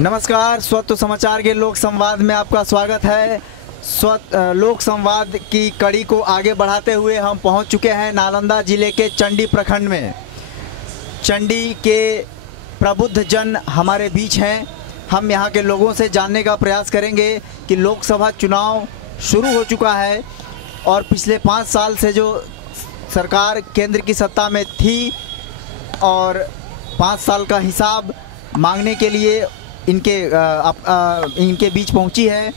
नमस्कार, स्वत समाचार के लोक संवाद में आपका स्वागत है। लोक संवाद की कड़ी को आगे बढ़ाते हुए हम पहुंच चुके हैं नालंदा जिले के चंडी प्रखंड में। चंडी के प्रबुद्ध जन हमारे बीच हैं। हम यहां के लोगों से जानने का प्रयास करेंगे कि लोकसभा चुनाव शुरू हो चुका है और पिछले 5 साल से जो सरकार केंद्र की सत्ता में थी और 5 साल का हिसाब मांगने के लिए इनके बीच पहुंची है।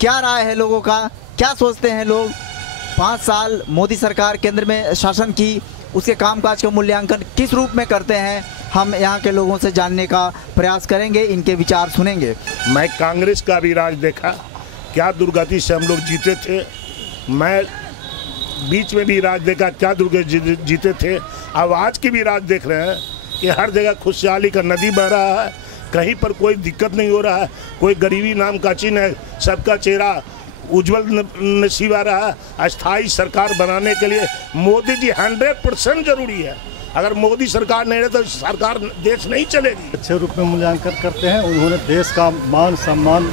क्या राय है लोगों का, क्या सोचते हैं लोग? 5 साल मोदी सरकार केंद्र में शासन की, उसके कामकाज का मूल्यांकन किस रूप में करते हैं, हम यहाँ के लोगों से जानने का प्रयास करेंगे, इनके विचार सुनेंगे। मैं कांग्रेस का भी राज देखा, क्या दुर्गति से हम लोग जीते थे। मैं बीच में भी राज देखा, क्या दुर्गति जीते थे। अब आज की भी राज देख रहे हैं कि हर जगह खुशहाली का नदी बह रहा है, कहीं पर कोई दिक्कत नहीं हो रहा है, कोई गरीबी नाम का चिन्ह है, सबका चेहरा उज्जवल नसीब आ रहा है। अस्थायी सरकार बनाने के लिए मोदी जी 100% जरूरी है। अगर मोदी सरकार नहीं रहे तो सरकार देश नहीं चलेगी। अच्छे रूप में मूल्यांकन करते हैं। उन्होंने देश का मान सम्मान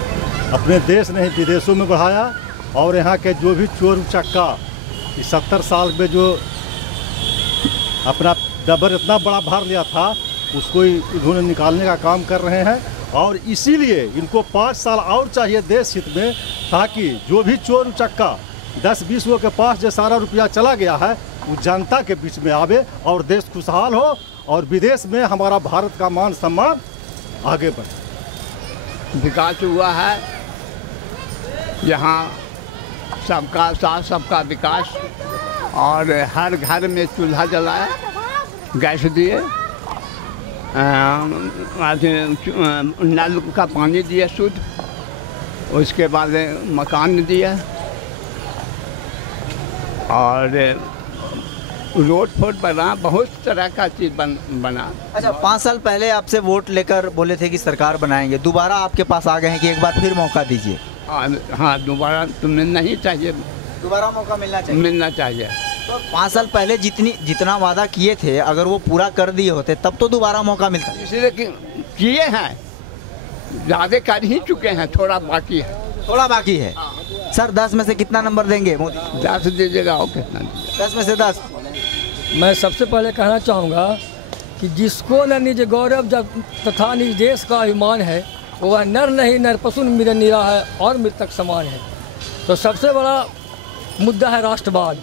अपने देश नहीं विदेशों में बढ़ाया और यहाँ के जो भी चोर उचक्का 70 साल में जो अपना डबर इतना बड़ा भार लिया था उसको इन्होंने निकालने का काम कर रहे हैं और इसीलिए इनको 5 साल और चाहिए देश हित में, ताकि जो भी चोर उचक्का 10-20 लोग के पास जो सारा रुपया चला गया है वो जनता के बीच में आवे और देश खुशहाल हो और विदेश में हमारा भारत का मान सम्मान आगे बढ़े। विकास हुआ है यहाँ, सबका साथ सबका विकास, और हर घर में चूल्हा जलाया, गैस दिए, नल का पानी दिया शुद्ध, उसके बाद मकान दिया और रोड फोड बना, बहुत तरह का चीज़ बना। अच्छा, 5 साल पहले आपसे वोट लेकर बोले थे कि सरकार बनाएंगे, दोबारा आपके पास आ गए हैं कि एक बार फिर मौका दीजिए। हाँ, दोबारा तो मिलना ही चाहिए, दोबारा मौका मिलना चाहिए। तो 5 साल पहले जितना वादा किए थे अगर वो पूरा कर दिए होते तब तो दोबारा मौका मिलता। इसलिए किए हैं, ज़्यादा कर ही चुके हैं, थोड़ा बाकी है। सर 10 में से कितना नंबर देंगे मोदी? 10 दीजिएगा और कितना? 10 में से 10। मैं सबसे पहले कहना चाहूँगा कि जिसको न निज गौरव जब तथा निज देश का अभिमान है वह नर नहीं नर पशु मेरा निरा है और मृतक समान है। तो सबसे बड़ा मुद्दा है राष्ट्रवाद,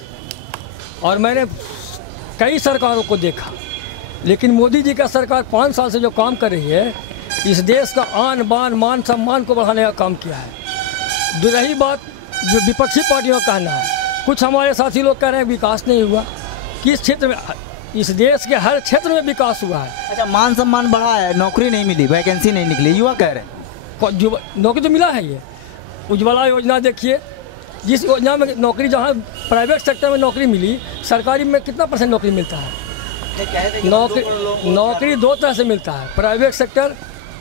और मैंने कई सरकारों को देखा, लेकिन मोदी जी का सरकार 5 साल से जो काम कर रही है इस देश का आन बान मान सम्मान को बढ़ाने का काम किया है। रही बात जो विपक्षी पार्टियों का कहना है, कुछ हमारे साथी लोग कह रहे हैं विकास नहीं हुआ। किस क्षेत्र में? इस देश के हर क्षेत्र में विकास हुआ है। अच्छा, मान सम्मान बढ़ा है, नौकरी नहीं मिली, वैकेंसी नहीं निकली, युवा कह रहे हैं। नौकरी तो मिला है। ये उज्ज्वला योजना देखिए, जिस योजना में नौकरी, जहाँ प्राइवेट सेक्टर में नौकरी मिली, सरकारी में कितना % नौकरी मिलता है? नौकरी 2 तरह से मिलता है, प्राइवेट सेक्टर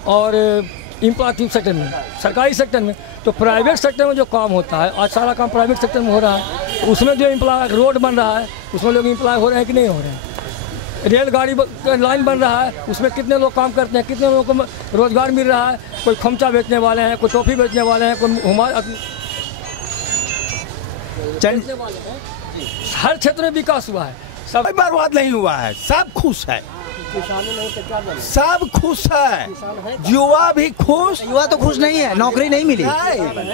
और एम्प्लॉय सेक्टर में। सरकारी सेक्टर में तो प्राइवेट सेक्टर में जो काम होता है, आज सारा काम प्राइवेट सेक्टर में हो रहा है, उसमें जो एम्प्लॉय, रोड बन रहा है उसमें लोग एम्प्लॉय हो रहे हैं कि नहीं हो रहे हैं? रेलगाड़ी लाइन बन रहा है, उसमें कितने लोग काम करते हैं, कितने लोगों को रोजगार मिल रहा है? कोई खमचा बेचने वाले हैं, कोई टॉफी बेचने वाले हैं, कोई हर क्षेत्र में विकास हुआ है। सब बर्बाद नहीं हुआ है, सब खुश है, सब खुश है, युवा भी खुश। युवा तो खुश नहीं है, नौकरी नहीं मिली।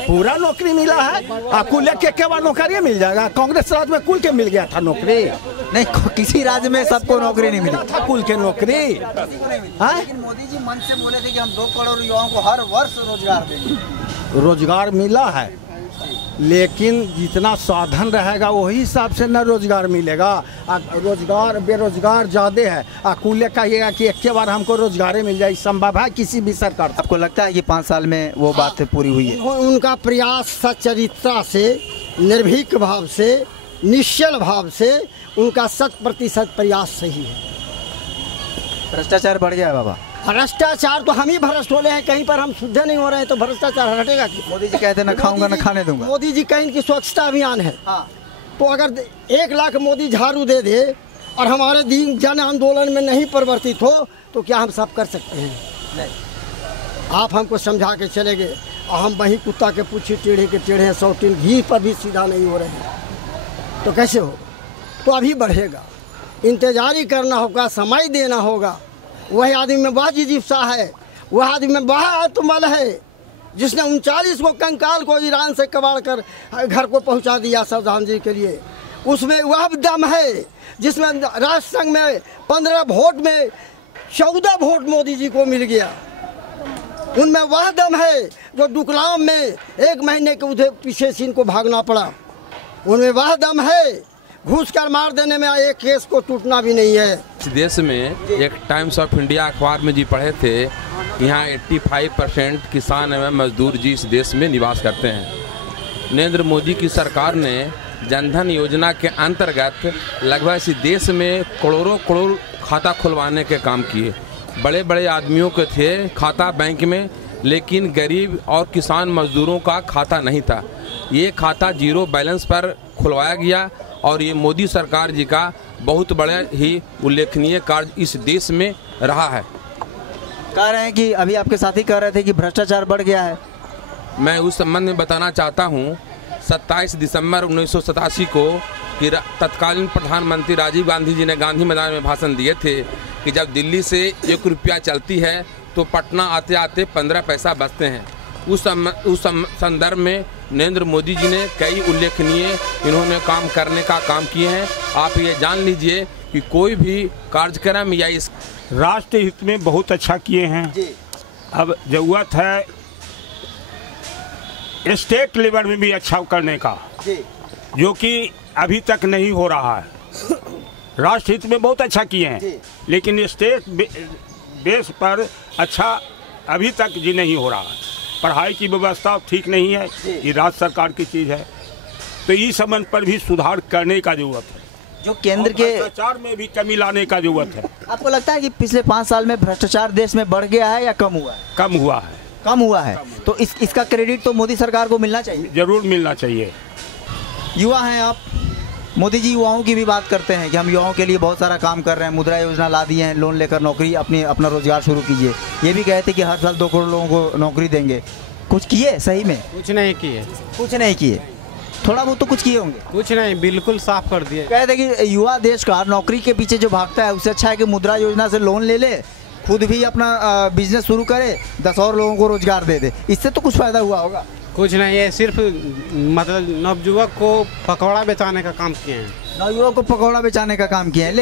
पूरा नौकरी मिला है, कुल के बाद नौकरी मिल जाएगा। कांग्रेस राज में कुल के मिल गया था नौकरी, नहीं किसी राज्य में सबको नौकरी नहीं मिली था, कुल के नौकरी। लेकिन मोदी जी मन से बोले थे कि हम 2 करोड़ युवाओं को हर वर्ष रोजगार देंगे। रोजगार मिला है, लेकिन जितना साधन रहेगा वही हिसाब से न रोजगार मिलेगा। रोजगार बेरोजगार ज़्यादा है। कुल कहिएगा कि एक बार हमको रोजगार मिल जाए, संभव है किसी भी सरकार? आपको लगता है कि 5 साल में वो बात पूरी हुई है? उनका प्रयास सच्चरित्रता से, निर्भीक भाव से, निश्चल भाव से, उनका 100% प्रयास सही है। भ्रष्टाचार बढ़ गया है बाबा। भ्रष्टाचार तो हम ही भ्रष्ट हो रहे हैं, कहीं पर हम शुद्ध नहीं हो रहे हैं तो भ्रष्टाचार हटेगा कि? मोदी जी कहते हैं ना खाऊंगा ना खाने दूंगा। मोदी जी कहें कि स्वच्छता अभियान है। हाँ। तो अगर 1 लाख मोदी झाड़ू दे दे और हमारे दिन जन आंदोलन में नहीं परिवर्तित हो तो क्या हम सब कर सकते हैं? नहीं। आप हमको समझा के चले गए और हम वही कुत्ता के पूछे टेढ़े के टेढ़े 100 टिन घी पर भी सीधा नहीं हो रहे हैं, तो कैसे होगा? तो अभी बढ़ेगा, इंतजारी करना होगा, समय देना होगा। वही आदमी में वह जिजीप्सा है, वह आदमी में वह आत्मबल है जिसने 39 को कंकाल को ईरान से कबाड़ कर घर को पहुंचा दिया सद्दाम जी के लिए। उसमें वह दम है जिसमें राष्ट्र संघ में 15 वोट में 14 वोट मोदी जी को मिल गया। उनमें वह दम है जो डुकलाम में 1 महीने के उधर पीछे से इनको भागना पड़ा। उनमें वह दम है घूस कर मार देने में एक केस को टूटना भी नहीं है। इस देश में एक टाइम्स ऑफ इंडिया अखबार में जी पढ़े थे कि यहाँ 85% किसान एवं मजदूर जी इस देश में निवास करते हैं। नरेंद्र मोदी की सरकार ने जनधन योजना के अंतर्गत लगभग इस देश में करोड़ों करोड़ खाता खुलवाने के काम किए। बड़े बड़े आदमियों के थे खाता बैंक में, लेकिन गरीब और किसान मजदूरों का खाता नहीं था। ये खाता जीरो बैलेंस पर खुलवाया गया और ये मोदी सरकार जी का बहुत बड़ा ही उल्लेखनीय कार्य इस देश में रहा है। कह रहे हैं कि अभी आपके साथी कह रहे थे कि भ्रष्टाचार बढ़ गया है। मैं उस संबंध में बताना चाहता हूँ 27 दिसंबर 1987 को कि तत्कालीन प्रधानमंत्री राजीव गांधी जी ने गांधी मैदान में भाषण दिए थे कि जब दिल्ली से 1 रुपया चलती है तो पटना आते आते 15 पैसा बचते हैं। उस संदर्भ में नरेंद्र मोदी जी ने कई उल्लेखनीय इन्होंने काम करने का काम किए हैं। आप ये जान लीजिए कि कोई भी कार्यक्रम या इस राष्ट्र हित में बहुत अच्छा किए हैं। अब जरूरत है स्टेट लेवल में भी अच्छा करने का, जो कि अभी तक नहीं हो रहा है। राष्ट्र हित में बहुत अच्छा किए हैं, लेकिन स्टेट बेस पर अच्छा अभी तक जी नहीं हो रहा है। पढ़ाई की व्यवस्था ठीक नहीं है, ये राज्य सरकार की चीज़ है, तो इस संबंध पर भी सुधार करने का जरूरत है। जो केंद्र के भ्रष्टाचार में भी कमी लाने का जरूरत है। आपको लगता है कि पिछले 5 साल में भ्रष्टाचार देश में बढ़ गया है या कम हुआ है? कम हुआ है। कम हुआ है, तो इसका क्रेडिट तो मोदी सरकार को मिलना चाहिए। जरूर मिलना चाहिए। युवा हैं आप, मोदी जी युवाओं की भी बात करते हैं कि हम युवाओं के लिए बहुत सारा काम कर रहे हैं, मुद्रा योजना ला दिए हैं, लोन लेकर नौकरी अपना रोजगार शुरू कीजिए। ये भी कहते कि हर साल 2 करोड़ लोगों को नौकरी देंगे। कुछ किए सही में? कुछ नहीं किए। कुछ नहीं किए, थोड़ा बहुत तो कुछ किए होंगे। कुछ नहीं, बिल्कुल साफ कर दिए। कहते कि युवा देश का नौकरी के पीछे जो भागता है उससे अच्छा है कि मुद्रा योजना से लोन ले ले, खुद भी अपना बिजनेस शुरू करे, 10 और लोगों को रोजगार दे दे। इससे तो कुछ फायदा हुआ होगा। कुछ नहीं है, सिर्फ मतलब नवयुवक को पकौड़ा बेचाने का काम किए हैं। नवयुवक को पकौड़ा बेचाने का काम किए हैं,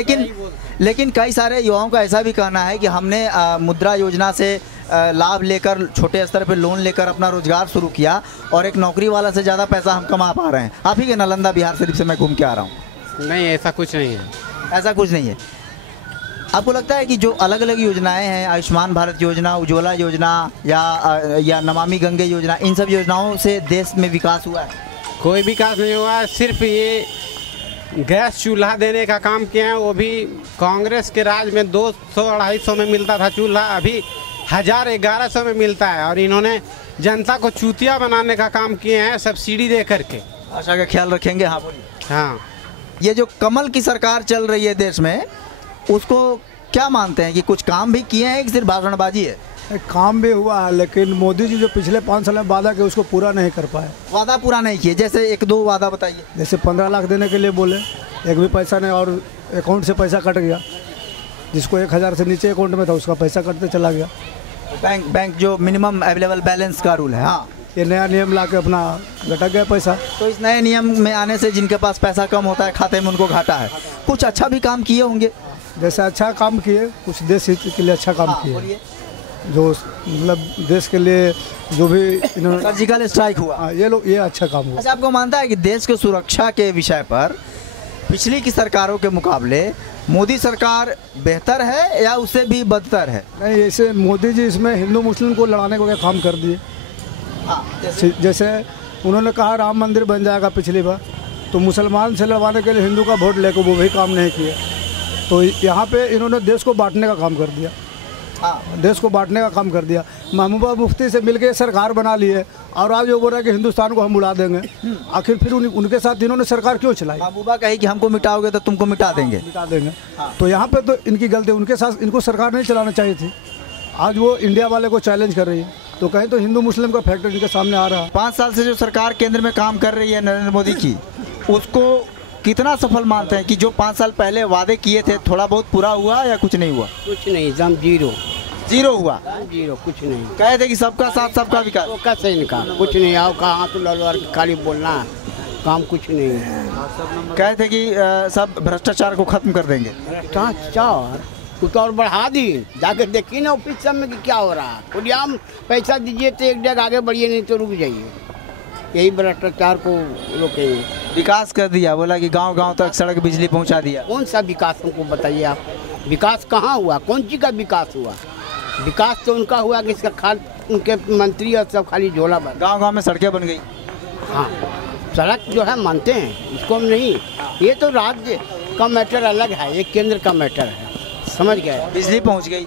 लेकिन कई सारे युवाओं का ऐसा भी कहना है कि हमने मुद्रा योजना से लाभ लेकर छोटे स्तर पर लोन लेकर अपना रोजगार शुरू किया और एक नौकरी वाला से ज़्यादा पैसा हम कमा पा रहे हैं। आप ही के नालंदा बिहार शरीफ से मैं घूम के आ रहा हूँ। नहीं, ऐसा कुछ नहीं है। ऐसा कुछ नहीं है। आपको लगता है कि जो अलग अलग योजनाएं हैं, आयुष्मान भारत योजना, उज्ज्वला योजना या नमामि गंगे योजना, इन सब योजनाओं से देश में विकास हुआ है? कोई विकास नहीं हुआ। सिर्फ ये गैस चूल्हा देने का काम किया है, वो भी कांग्रेस के राज में 200-250 में मिलता था चूल्हा, अभी 1000-1100 में मिलता है। और इन्होंने जनता को चूतिया बनाने का काम किए हैं सब्सिडी दे करके। आशा का ख्याल रखेंगे। हाँ बोलिए। हाँ, ये जो कमल की सरकार चल रही है देश में, उसको क्या मानते हैं कि कुछ काम भी किए हैं कि सिर्फ भाषणबाजी है? काम भी हुआ है, लेकिन मोदी जी जो पिछले 5 साल में वादा किया उसको पूरा नहीं कर पाए। वादा पूरा नहीं किए, जैसे 1-2 वादा बताइए। जैसे 15 लाख देने के लिए बोले, एक भी पैसा नहीं, और अकाउंट से पैसा कट गया। जिसको 1000 से नीचे अकाउंट में था उसका पैसा कटते चला गया। बैंक जो मिनिमम अवेलेबल बैलेंस का रूल है, हाँ, ये नया नियम ला के अपना लटक गया पैसा। तो इस नए नियम में आने से जिनके पास पैसा कम होता है खाते में, उनको घाटा है। कुछ अच्छा भी काम किए होंगे। जैसे अच्छा काम किए, कुछ देश हित के लिए अच्छा काम किए, जो मतलब देश के लिए जो भी इन्होंने सर्जिकल स्ट्राइक हुआ, ये अच्छा काम हुआ। अच्छा, आपको मानता है कि देश की सुरक्षा के विषय पर पिछली की सरकारों के मुकाबले मोदी सरकार बेहतर है या उससे भी बदतर है? नहीं, ऐसे मोदी जी इसमें हिंदू मुस्लिम को लड़ाने को क्या काम कर दिए। जैसे उन्होंने कहा राम मंदिर बन जाएगा पिछली बार, तो मुसलमान से लड़वाने के लिए हिंदू का वोट लेकर वो भी काम नहीं किया। तो यहाँ पे इन्होंने देश को बांटने का काम कर दिया। देश को बांटने का काम कर दिया। महबूबा मुफ्ती से मिलके सरकार बना ली है, और आज वो बोल रहा है कि हिंदुस्तान को हम उड़ा देंगे। आखिर फिर उनके साथ इन्होंने सरकार क्यों चलाई? महबूबा कही कि हमको मिटाओगे तो तुमको मिटा देंगे। तो यहाँ पे तो इनकी गलती, उनके साथ इनको सरकार नहीं चलाना चाहिए थी। आज वो इंडिया वाले को चैलेंज कर रही है। तो कहीं तो हिंदू मुस्लिम का फैक्टर इनके सामने आ रहा है। 5 साल से जो सरकार केंद्र में काम कर रही है नरेंद्र मोदी की, उसको कितना सफल मानते हैं कि जो 5 साल पहले वादे किए थे थोड़ा बहुत पूरा हुआ या कुछ नहीं हुआ? कुछ नहीं, एकदम जीरो हुआ। जीरो, कुछ नहीं। कहे थे कि सबका साथ सबका विकास, वो कैसे इनका कुछ नहीं। आओ कहाँ तो ललवार खाली बोलना, काम कुछ नहीं है। कहे थे कि सब भ्रष्टाचार को खत्म कर देंगे। भ्रष्टाचार कुछ और बढ़ा दी, जाकर देखिए ना ऑफिस सब में कि क्या हो रहा है। खुलेआम पैसा दीजिए तो एक जगह आगे बढ़िए, नहीं तो रुक जाइए। यही भ्रष्टाचार को रोकेंगे। विकास कर दिया, बोला कि गांव-गांव तक सड़क बिजली पहुंचा दिया। कौन सा विकास हमको बताइए आप? विकास कहाँ हुआ? कौन चीज़ का विकास हुआ? विकास तो उनका हुआ कि इसका खाल उनके मंत्री और सब खाली झोला बन। गांव-गांव में सड़कें बन गई। हाँ, सड़क जो है मानते हैं, इसको हम नहीं। ये तो राज्य का मैटर अलग है, ये केंद्र का मैटर है, समझ गए। बिजली पहुंच गई,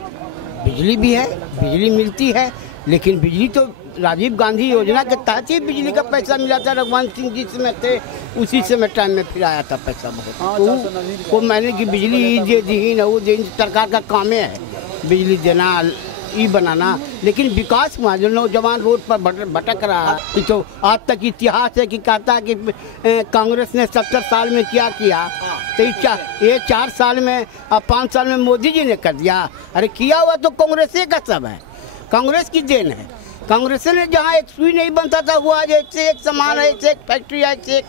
बिजली भी है, बिजली मिलती है, लेकिन बिजली तो राजीव गांधी योजना के तहत ही बिजली का पैसा मिला था। रघुवंश सिंह जी से में थे, उसी समय टाइम में फिर आया था पैसा बहुत। तो मैंने कि बिजली ये दी ना, वो सरकार का काम है बिजली देना, ई बनाना। लेकिन विकास में जो नौजवान रोड पर भटक रहा है, तो आज तक इतिहास है कि कहता है कि कांग्रेस ने 70 साल में क्या किया, तो ये 4 साल में और 5 साल में मोदी जी ने कर दिया। अरे किया हुआ तो कांग्रेस का सब है, कांग्रेस की देन है। कांग्रेस ने जहाँ एक सुई नहीं बनता था, वो आज एक से एक सामान है, एक से एक फैक्ट्री है, एक से एक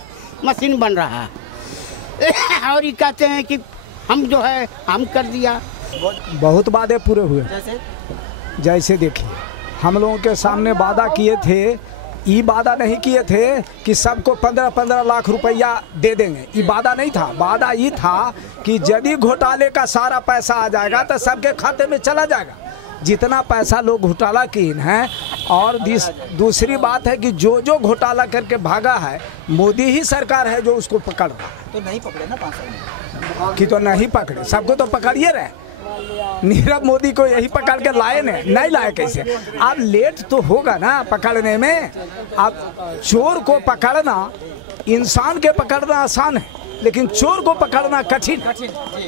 मशीन बन रहा है। और ये कहते हैं कि हम जो है हम कर दिया। बहुत वादे पूरे हुए। जैसे देखिए, हम लोगों के सामने वादा किए थे, ये वादा नहीं किए थे कि सबको 15-15 लाख रुपया दे देंगे। ये वादा नहीं था। वादा ये था कि यदि घोटाले का सारा पैसा आ जाएगा तो सबके खाते में चला जाएगा, जितना पैसा लोग घोटाला किए हैं। और दूसरी बात है कि जो जो घोटाला करके भागा है, मोदी ही सरकार है जो उसको पकड़ रहा है। तो नहीं पकड़े ना 5 साल में कि तो नहीं पकड़े, सबको तो पकड़िए रहे। नीरव मोदी को यही पकड़ के लाए नहीं लाए कैसे? अब लेट तो होगा ना पकड़ने में। अब चोर को पकड़ना, इंसान के पकड़ना आसान है, लेकिन चोर को पकड़ना कठिन।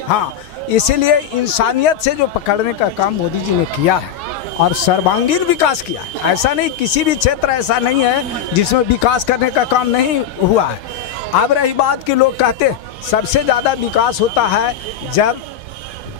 हाँ, इसीलिए इंसानियत से जो पकड़ने का काम मोदी जी ने किया है और सर्वांगीण विकास किया है। ऐसा नहीं, किसी भी क्षेत्र ऐसा नहीं है जिसमें विकास करने का काम नहीं हुआ है। अब रही बात कि लोग कहते हैं सबसे ज़्यादा विकास होता है जब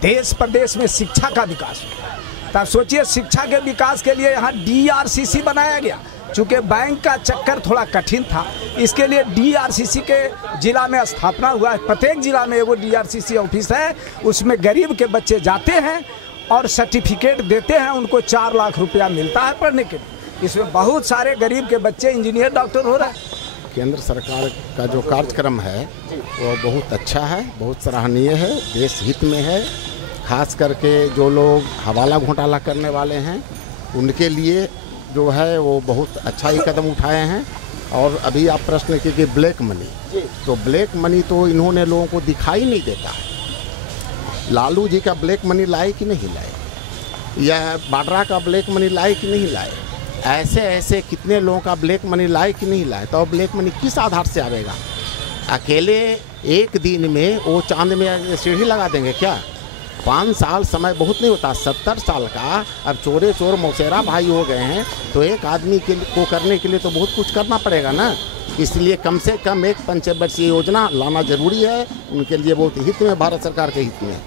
देश प्रदेश में शिक्षा का विकास हो। तब सोचिए, शिक्षा के विकास के लिए यहाँ DRCC बनाया गया। चूँकि बैंक का चक्कर थोड़ा कठिन था, इसके लिए DRCC के जिला में स्थापना हुआ है। प्रत्येक जिला में वो DRCC ऑफिस है, उसमें गरीब के बच्चे जाते हैं और सर्टिफिकेट देते हैं, उनको 4 लाख रुपया मिलता है पढ़ने के लिए। इसमें बहुत सारे गरीब के बच्चे इंजीनियर, डॉक्टर हो रहे हैं। केंद्र सरकार का जो कार्यक्रम है वो बहुत अच्छा है, बहुत सराहनीय है, देश हित में है। खास करके जो लोग हवाला घोटाला करने वाले हैं उनके लिए जो है वो बहुत अच्छा ही कदम उठाए हैं। और अभी आप प्रश्न किए कि ब्लैक मनी, तो ब्लैक मनी तो इन्होंने लोगों को दिखाई नहीं देता है। लालू जी का ब्लैक मनी लाए कि नहीं लाए, या वाड्रा का ब्लैक मनी लाए कि नहीं लाए, ऐसे ऐसे कितने लोगों का ब्लैक मनी लाए कि नहीं लाए। तो ब्लैक मनी किस आधार से आएगा? अकेले एक दिन में वो चांद में सीढ़ी लगा देंगे क्या? 5 साल समय बहुत नहीं होता, 70 साल का। अब चोरे चोर मौसेरा भाई हो गए हैं, तो एक आदमी को करने के लिए तो बहुत कुछ करना पड़ेगा ना। इसलिए कम से कम एक पंचवर्षीय योजना लाना जरूरी है, उनके लिए बहुत हित में, भारत सरकार के हित में।